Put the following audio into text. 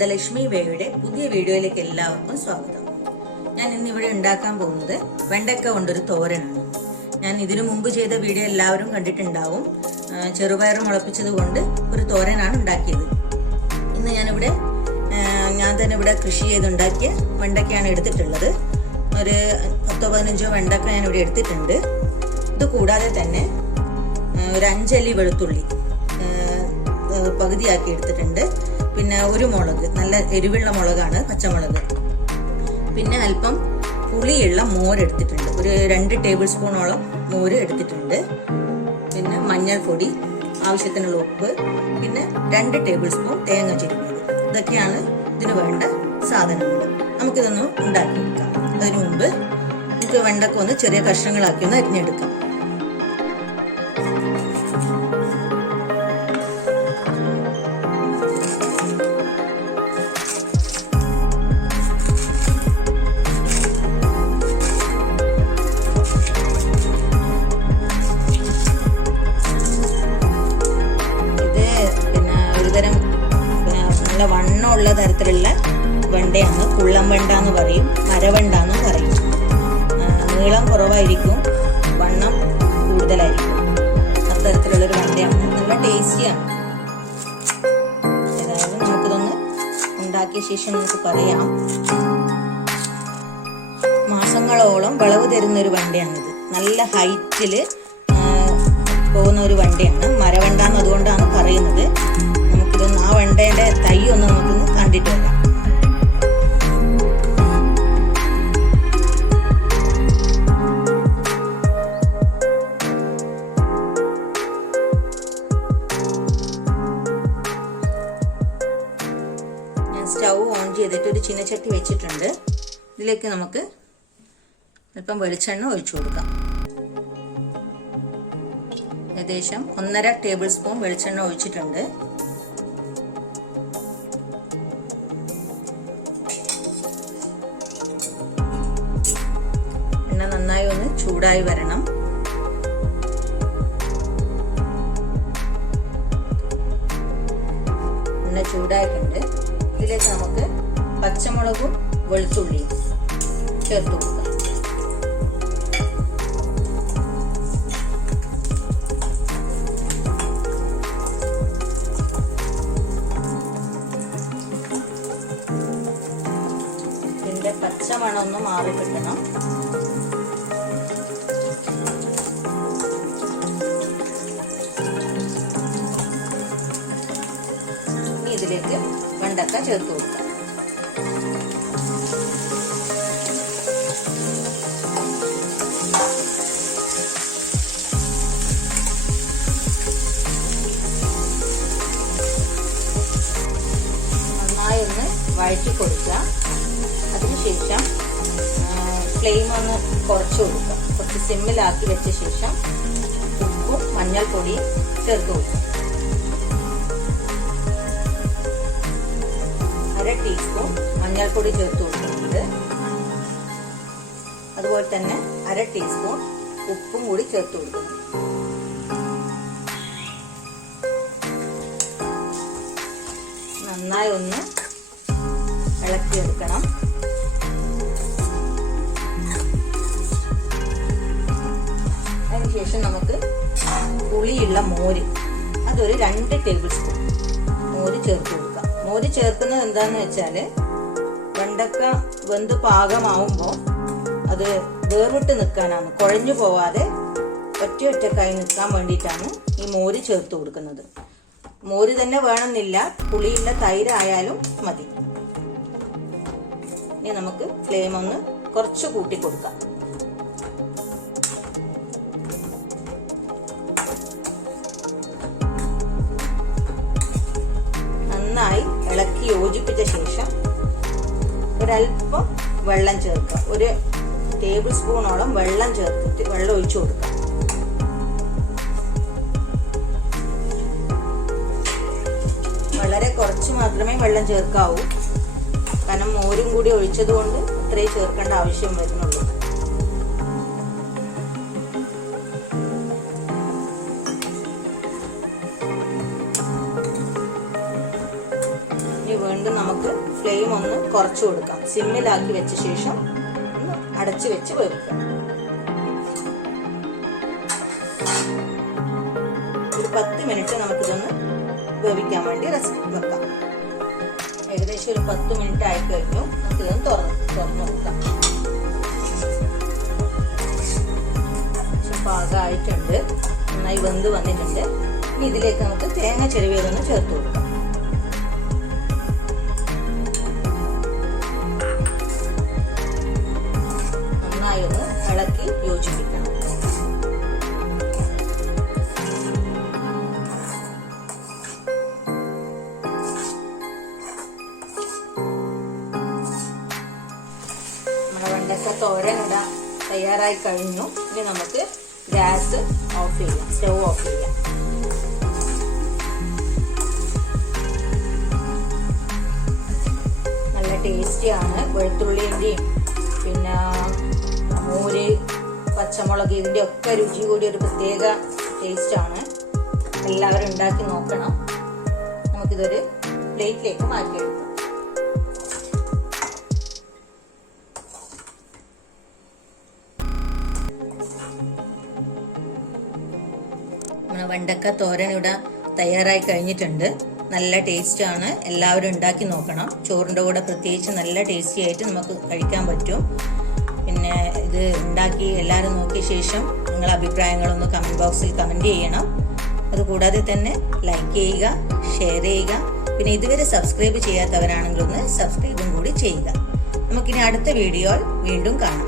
ധനലക്ഷ്മി വേയുടെ പുതിയ വീഡിയോയിലേക്ക് എല്ലാവർക്കും സ്വാഗതം. ഞാൻ ഇന്ന് ഇവിടെ ഉണ്ടാക്കാൻ പോകുന്നത് വെണ്ടക്ക കൊണ്ടൊരു തോരനാണ്. ഞാൻ ഇതിനു മുമ്പ് ചെയ്ത വീഡിയോ എല്ലാവരും കണ്ടിട്ടുണ്ടാവും. ചെറുപയർ മുളപ്പിച്ചത് കൊണ്ട് ഒരു തോരനാണ് ഉണ്ടാക്കിയത്. ഇന്ന് ഞാനിവിടെ ഞാൻ തന്നെ ഇവിടെ കൃഷി ചെയ്തുണ്ടാക്കിയ വെണ്ടക്കയാണ് എടുത്തിട്ടുള്ളത്. ഒരു പത്തോ പതിനഞ്ചോ വെണ്ടക്ക ഞാൻ ഇവിടെ എടുത്തിട്ടുണ്ട്. ഇത് കൂടാതെ തന്നെ ഒരു അഞ്ചല്ലി വെളുത്തുള്ളി പകുതിയാക്കി എടുത്തിട്ടുണ്ട്. പിന്നെ ഒരു മുളക് നല്ല എരിവുള്ള മുളകാണ് പച്ചമുളക്. പിന്നെ അല്പം പുളിയുള്ള മോര് എടുത്തിട്ടുണ്ട്. ഒരു രണ്ട് ടേബിൾ സ്പൂണോളം മോര് എടുത്തിട്ടുണ്ട്. പിന്നെ മഞ്ഞൾപ്പൊടി ആവശ്യത്തിനുള്ള ഉപ്പ് പിന്നെ രണ്ട് ടേബിൾ സ്പൂൺ തേങ്ങ ചിരുങ്ങിയത് ഇതൊക്കെയാണ് ഇതിന് വേണ്ട സാധനങ്ങൾ. നമുക്കിതൊന്ന് ഉണ്ടാക്കിയെടുക്കാം അതിനു മുമ്പ് നമുക്ക് വെണ്ടക്ക ഒന്ന് ചെറിയ കഷ്ണങ്ങളാക്കി ഒന്ന് അരിഞ്ഞെടുക്കാം. വണ്ണമുള്ള തരത്തിലുള്ള വെണ്ടയാണ് കുള്ളം വെണ്ട എന്ന് പറയും മരവെണ്ട എന്ന് പറയും നീളം കുറവായിരിക്കും വണ്ണം കൂടുതലായിരിക്കും. അത്തരത്തിലുള്ളൊരു വെണ്ടയാണ്. നല്ല ടേസ്റ്റിയാണ്. ഏതായാലും നമുക്കിതൊന്ന് ഉണ്ടാക്കിയ ശേഷം നമുക്ക് പറയാം. മാസങ്ങളോളം വിളവ് തരുന്ന ഒരു വണ്ടിയാണിത്. നല്ല ഹൈറ്റിൽ പോകുന്ന ഒരു വണ്ടിയാണ്. മരവണ്ട എന്ന് അതുകൊണ്ടാണ് പറയുന്നത്. ആ വെണ്ടയുടെ തൈ ഒന്ന് നമുക്കൊന്ന് കണ്ടിട്ട് വരാം. സ്റ്റൗ ഓൺ ചെയ്തിട്ട് ഒരു ചീനച്ചട്ടി വെച്ചിട്ടുണ്ട്. ഇതിലേക്ക് നമുക്ക് അല്പം വെളിച്ചെണ്ണ ഒഴിച്ചു കൊടുക്കാം. ഏകദേശം ഒന്നര ടേബിൾ സ്പൂൺ വെളിച്ചെണ്ണ ഒഴിച്ചിട്ടുണ്ട്. ചൂടായി വരണം. എണ്ണ ചൂടായിട്ടുണ്ട്. ഇതിലേക്ക് നമുക്ക് പച്ചമുളകും വെളുത്തുള്ളിയും ചേർത്ത് കൊടുക്കാം. ഇതിന്റെ പച്ചമണം ഒന്ന് മാറി കിട്ടണം ഇതിലേക്ക് വെണ്ടക്ക ചേർത്ത് കൊടുക്കാം. നന്നായി ഒന്ന് വഴറ്റി കൊടുക്കുക. അതിനുശേഷം ഫ്ലെയിം ഒന്ന് കുറച്ച് കൊടുക്കുക. കുറച്ച് സിമ്മിലാക്കി വെച്ച ശേഷം ഉപ്പും മഞ്ഞൾപ്പൊടിയും ചേർത്ത് കൊടുക്കുക. മഞ്ഞൾപ്പൊടി ചേർത്ത് കൊടുക്കുന്നുണ്ട്. അതുപോലെ തന്നെ അര ടീസ്പൂൺ ഉപ്പും കൂടി ചേർത്ത് കൊടുക്കുന്നു. നന്നായി ഒന്ന് ഇളക്കിയെടുക്കണം. അതിനുശേഷം നമുക്ക് പുളിയുള്ള മോര് അതൊരു രണ്ട് ടേബിൾ സ്പൂൺ മോര് ചേർത്ത് കൊടുക്കാം. മോര് ചേർക്കുന്നത് എന്താന്ന് വെച്ചാൽ വെണ്ടക്ക വെന്ത് പാകമാവുമ്പോൾ അത് വേർവിട്ട് നിൽക്കാനാണ് കുഴഞ്ഞു പോവാതെ ഒറ്റ ഒറ്റക്കായി നിൽക്കാൻ വേണ്ടിയിട്ടാണ് ഈ മോര് ചേർത്ത് കൊടുക്കുന്നത്. മോര് തന്നെ വേണമെന്നില്ല. പുളിയുള്ള തൈരായാലും മതി. ഇനി നമുക്ക് ഫ്ലെയിം ഒന്ന് കുറച്ച് കൂട്ടി കൊടുക്കാം. നന്നായി ഇളക്കി യോജിപ്പിച്ച ശേഷം ഒരല്പം വെള്ളം ചേർക്കുക. ഒരു ടേബിൾ സ്പൂണോളം വെള്ളം ചേർത്തിട്ട് വെള്ളം ഒഴിച്ചു കൊടുക്കുക. വളരെ കുറച്ച് മാത്രമേ വെള്ളം ചേർക്കാവൂ. കാരണം മോരും കൂടി ഒഴിച്ചത് കൊണ്ട് ഇത്രയും ചേർക്കേണ്ട ആവശ്യം വരുന്നുള്ളൂ. ഇനി വീണ്ടും നമുക്ക് ഫ്ലെയിം ഒന്ന് കുറച്ചു കൊടുക്കാം. സിമ്മിലാക്കി വെച്ച ശേഷം ഒന്ന് അടച്ചു വെച്ച് വേവിക്കാം. ഒരു പത്ത് മിനിറ്റ് നമുക്കിതൊന്ന് വേവിക്കാൻ വേണ്ടി റെസ്റ്റ് വെക്കാം. ഏകദേശം ഒരു പത്ത് മിനിറ്റ് ആയി കഴിഞ്ഞു. നമുക്കിതൊന്ന് തുറന്ന് തുറന്ന് നോക്കാം. പാകമായിട്ടുണ്ട്. നന്നായി വെന്ത് വന്നിട്ടുണ്ട്. ഇനി ഇതിലേക്ക് നമുക്ക് തേങ്ങ ചെരുവിയതൊന്ന് ചേർത്ത് കൊടുക്കാം. യോജിപ്പിക്കണം നമ്മുടെ വെണ്ടക്ക തോരൻ ഇവിടെ തയ്യാറായി കഴിഞ്ഞു. ഇനി നമുക്ക് ഗ്യാസ് ഓഫ് ചെയ്യാം. സ്റ്റൗ ഓഫ് ചെയ്യാം. ടേസ്റ്റിയാണ്. വെളുത്തുള്ളിന്റെയും പിന്നെ മോര് പച്ചമുളക് ഇതിന്റെ ഒക്കെ രുചി കൂടി ഒരു പ്രത്യേക ആണ്. എല്ലാവരും ഉണ്ടാക്കി നോക്കണം. നമുക്കിതൊരു പ്ലേറ്റിലേക്ക് മാറ്റിയെടുക്കാം. വെണ്ടക്ക തോരൻ ഇവിടെ തയ്യാറായി കഴിഞ്ഞിട്ടുണ്ട്. നല്ല ടേസ്റ്റ് ആണ്. എല്ലാവരും ഉണ്ടാക്കി നോക്കണം. ചോറിന്റെ കൂടെ പ്രത്യേകിച്ച് നല്ല ടേസ്റ്റി ആയിട്ട് നമുക്ക് കഴിക്കാൻ പറ്റും. പിന്നെ ഇത് ഉണ്ടാക്കി എല്ലാവരും നോക്കിയ ശേഷം നിങ്ങളുടെ അഭിപ്രായങ്ങളൊന്ന് കമന്റ് ബോക്സിൽ കമന്റ് ചെയ്യണം. അതുകൂടാതെ തന്നെ ലൈക്ക് ചെയ്യുക ഷെയർ ചെയ്യുക. പിന്നെ ഇതുവരെ സബ്സ്ക്രൈബ് ചെയ്യാത്തവരാണെങ്കിൽ ഒന്ന് സബ്സ്ക്രൈബും കൂടി ചെയ്യുക. നമുക്കിനി അടുത്ത വീഡിയോ വീണ്ടും കാണാം.